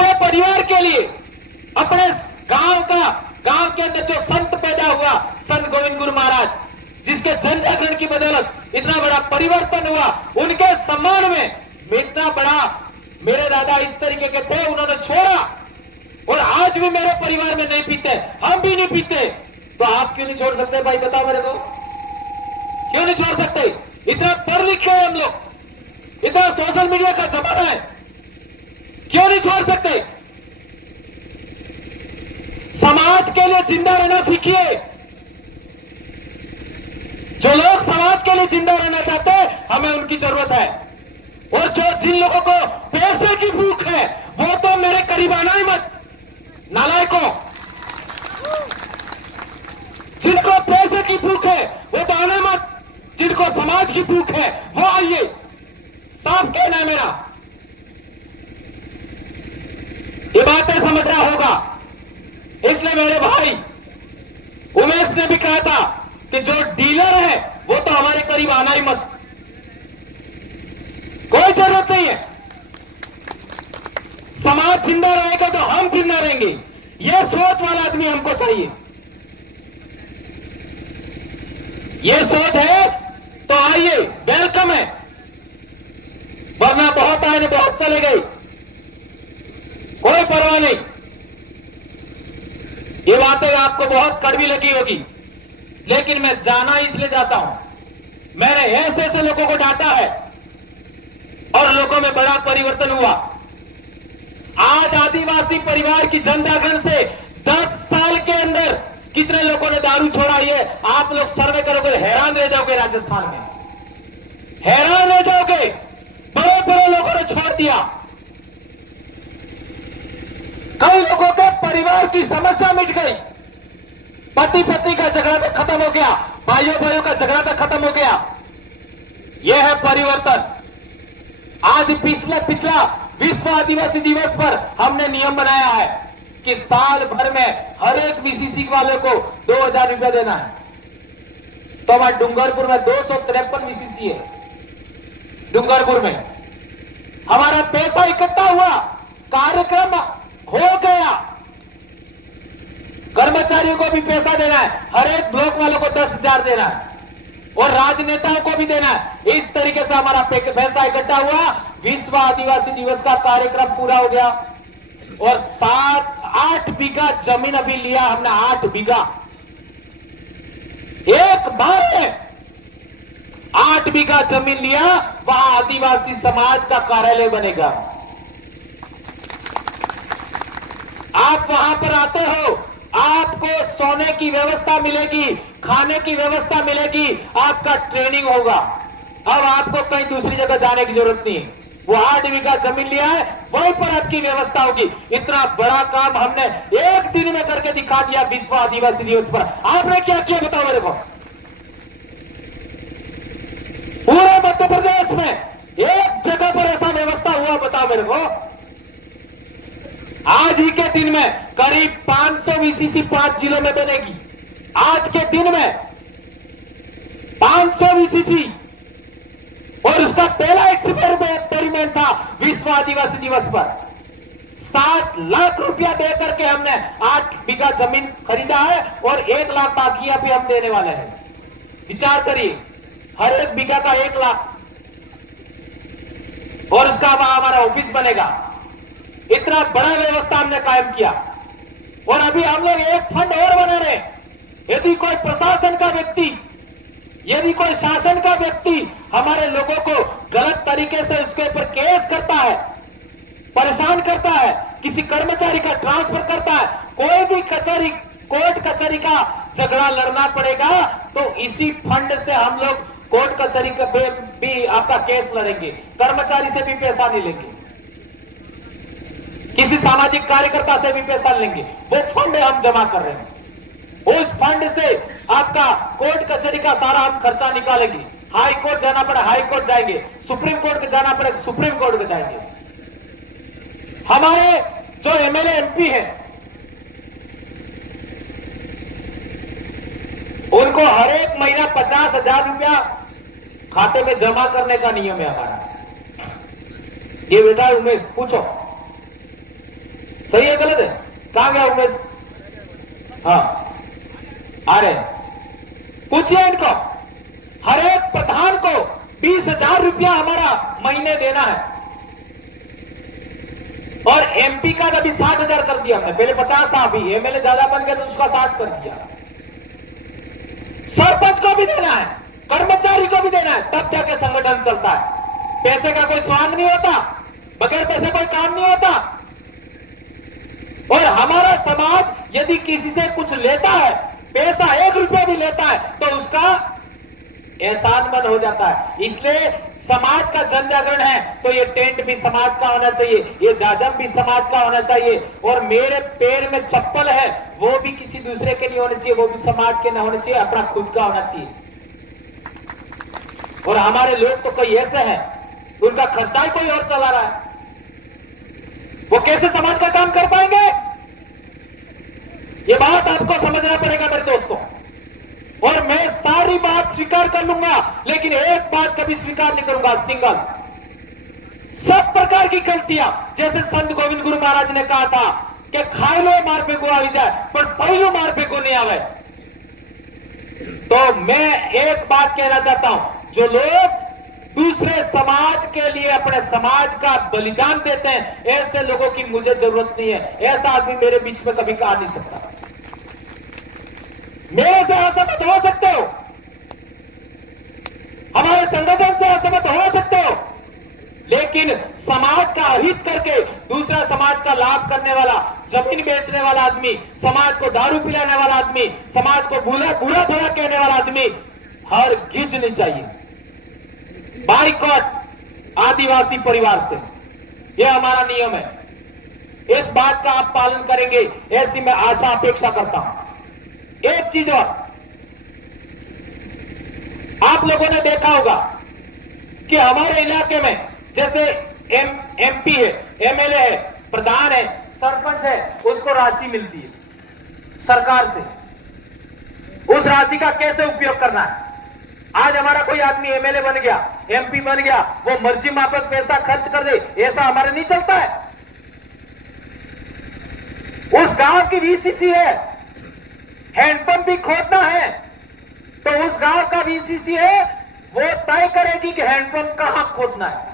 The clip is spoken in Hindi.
अपने परिवार के लिए, अपने गांव के अंदर जो संत पैदा हुआ, संत गोविंद गुरु महाराज, जिसके जन जागरण की बदौलत इतना बड़ा परिवर्तन हुआ, उनके सम्मान में इतना बड़ा मेरे दादा इस तरीके के थे, उन्होंने छोड़ा और आज भी मेरे परिवार में नहीं पीते, हम भी नहीं पीते, तो आप क्यों नहीं छोड़ सकते भाई? बताओ मेरे को, क्यों नहीं छोड़ सकते? इतना पढ़ लिखे हम लोग, इतना सोशल मीडिया का जमाना है, क्यों नहीं छोड़ सकते? समाज के लिए जिंदा रहना सीखिए। जो लोग समाज के लिए जिंदा रहना चाहते हैं, हमें उनकी जरूरत है। और जिन लोगों को पैसे की भूख है, वो तो मेरे करीब आना ही मत, नालायकों। जिनको पैसे की भूख है वो तो आना मत, जिनको समाज की भूख है वो आइए। साफ कहना है मेरा, ये बातें समझ रहा होगा। इसलिए मेरे भाई उमेश ने भी कहा था कि जो डीलर है वो तो हमारे करीब आना ही मत, कोई जरूरत नहीं है। समाज जिंदा रहेगा तो हम जिंदा रहेंगे, यह सोच वाला आदमी हमको चाहिए। ये सोच है तो आइए, वेलकम है, वरना बहुत आए बहुत चले गए, कोई परवाह नहीं। ये बातें आपको बहुत कड़वी लगी होगी, लेकिन मैं जाना इसलिए जाता हूं, मैंने ऐसे ऐसे लोगों को डांटा है और लोगों में बड़ा परिवर्तन हुआ। आज आदिवासी परिवार की जन जागरण से 10 साल के अंदर कितने लोगों ने दारू छोड़ा, ये आप लोग सर्वे करोगे, हैरान रह जाओगे। राजस्थान में हैरान रह जाओगे, बड़े बड़े लोगों ने छोड़ दिया। कई लोगों के परिवार की समस्या मिट गई, पति पत्नी का झगड़ा तो खत्म हो गया, भाइयों भाइयों का झगड़ा तो खत्म हो गया। यह है परिवर्तन। आज पिछला विश्व आदिवासी दिवस पर हमने नियम बनाया है कि साल भर में हर एक वीसीसी वाले को 2000 रुपया देना है। तो हमारे डूंगरपुर में 253 वीसीसी है। डूंगरपुर में हमारा पैसा इकट्ठा हुआ, कार्यक्रम हो गया, कर्मचारियों को भी पैसा देना है, हर एक ब्लॉक वालों को 10,000 देना है और राजनेताओं को भी देना है। इस तरीके से हमारा पैसा इकट्ठा हुआ, विश्व आदिवासी दिवस का कार्यक्रम पूरा हो गया और 8 बीघा जमीन अभी लिया हमने, 8 बीघा एक बार में 8 बीघा जमीन लिया, वहां आदिवासी समाज का कार्यालय बनेगा। आप वहां पर आते हो, आपको सोने की व्यवस्था मिलेगी, खाने की व्यवस्था मिलेगी, आपका ट्रेनिंग होगा। अब आपको कहीं दूसरी जगह जाने की जरूरत नहीं है। वो 8 बीघा जमीन लिया है, वहीं पर आपकी व्यवस्था होगी। इतना बड़ा काम हमने एक दिन में करके दिखा दिया विश्व आदिवासी दिवस पर। आपने क्या किया बताओ मेरे को? पूरे मध्य प्रदेश में एक जगह पर ऐसा व्यवस्था हुआ बताओ मेरे को? आज ही के दिन में करीब 500 वीसीसी 5 जिलों में बनेगी। आज के दिन में 500 वीसीसी, और उसका पहला एक्सपेरिमेंट था विश्व आदिवासी दिवस पर। 7 लाख रुपया दे करके हमने 8 बीघा जमीन खरीदा है और 1 लाख बाकी भी हम देने वाले हैं। विचार करिए, हर एक बीघा का 1 लाख, और उसका वहां हमारा ऑफिस बनेगा। इतना बड़ा व्यवस्था हमने कायम किया। और अभी हम लोग एक फंड और बना रहे। यदि कोई प्रशासन का व्यक्ति, यदि कोई शासन का व्यक्ति हमारे लोगों को गलत तरीके से उसके ऊपर केस करता है, परेशान करता है, किसी कर्मचारी का ट्रांसफर करता है, कोई भी कचहरी, कोर्ट कचहरी का झगड़ा लड़ना पड़ेगा, तो इसी फंड से हम लोग कोर्ट कचहरी पे भी आपका केस लड़ेंगे, कर्मचारी से भी पैसा नहीं लेंगे, किसी सामाजिक कार्यकर्ता से भी पैसा लेंगे। वो फंड हम जमा कर रहे हैं। उस फंड से आपका कोर्ट कचहरी का सारा हम खर्चा निकालेंगे। हाई कोर्ट जाना पड़े हाई कोर्ट जाएंगे, सुप्रीम कोर्ट जाना पड़े सुप्रीम कोर्ट में जाएंगे। हमारे जो एमएलए एमपी हैं, उनको हर एक महीना 50,000 रुपया खाते में जमा करने का नियम है हमारा। ये बेटा उमेश पूछो, सही है गलत है? कहां गया उमेश? हाँ आ रहे हैं। पूछिए इनको, हर एक प्रधान को 20,000 रुपया हमारा महीने देना है, और एमपी का अभी 60,000 कर दिया हमने। पहले 50 था, अभी एमएलए ज्यादा बन गया तो उसका 60 कर दिया। सरपंच को भी देना है, कर्मचारी को भी देना है, तब जाके संगठन चलता है। पैसे का कोई स्वांग नहीं होता, बगैर पैसे कोई काम नहीं होता। और हमारा समाज यदि किसी से कुछ लेता है, पैसा 1 रुपया भी लेता है, तो उसका एहसानमंद हो जाता है। इसलिए समाज का जन जागरण है तो ये टेंट भी समाज का होना चाहिए, ये जाजम भी समाज का होना चाहिए, और मेरे पैर में चप्पल है वो भी किसी दूसरे के नहीं होने चाहिए, वो भी समाज के ना होने चाहिए, अपना खुद का होना चाहिए। और हमारे लोग तो कई ऐसे हैं, उनका खर्चा ही कोई और चला रहा है, वो कैसे समाज का काम कर पाएंगे? ये बात आपको समझना पड़ेगा मेरे दोस्तों। और मैं सारी बात स्वीकार कर लूंगा, लेकिन एक बात कभी स्वीकार नहीं करूंगा, सिंगल। सब प्रकार की गलतियां, जैसे संत गोविंद गुरु महाराज ने कहा था कि खाई लो मार पे को आ जाए, पर पहलो मार पे को नहीं आवे। तो मैं एक बात कहना चाहता हूं, जो लोग दूसरे समाज के लिए अपने समाज का बलिदान देते हैं, ऐसे लोगों की मुझे जरूरत नहीं है। ऐसा आदमी मेरे बीच में कभी कहा नहीं सकता। मेरे से असहमत हो सकते हो, हमारे संगठन से असहमत हो सकते हो, लेकिन समाज का हित करके दूसरा समाज का लाभ करने वाला, जमीन बेचने वाला आदमी, समाज को दारू पिलाने वाला आदमी, समाज को बुरा भला कहने वाला आदमी हरगिज नहीं चाहिए। बाइकॉट आदिवासी परिवार से, यह हमारा नियम है। इस बात का आप पालन करेंगे ऐसी मैं आशा अपेक्षा करता हूं। एक चीज और, आप लोगों ने देखा होगा कि हमारे इलाके में जैसे एमपी है, एमएलए है, प्रधान है, सरपंच है, उसको राशि मिलती है सरकार से। उस राशि का कैसे उपयोग करना है? आज हमारा कोई आदमी एमएलए बन गया, एमपी बन गया, वो मर्जी माफक पैसा खर्च कर दे, ऐसा हमारे नहीं चलता है। उस गांव की वीसीसी है, हैंडपंप भी खोदना है तो उस गांव का वीसीसी है, वो तय करेगी कि हैंडपंप कहां खोदना है।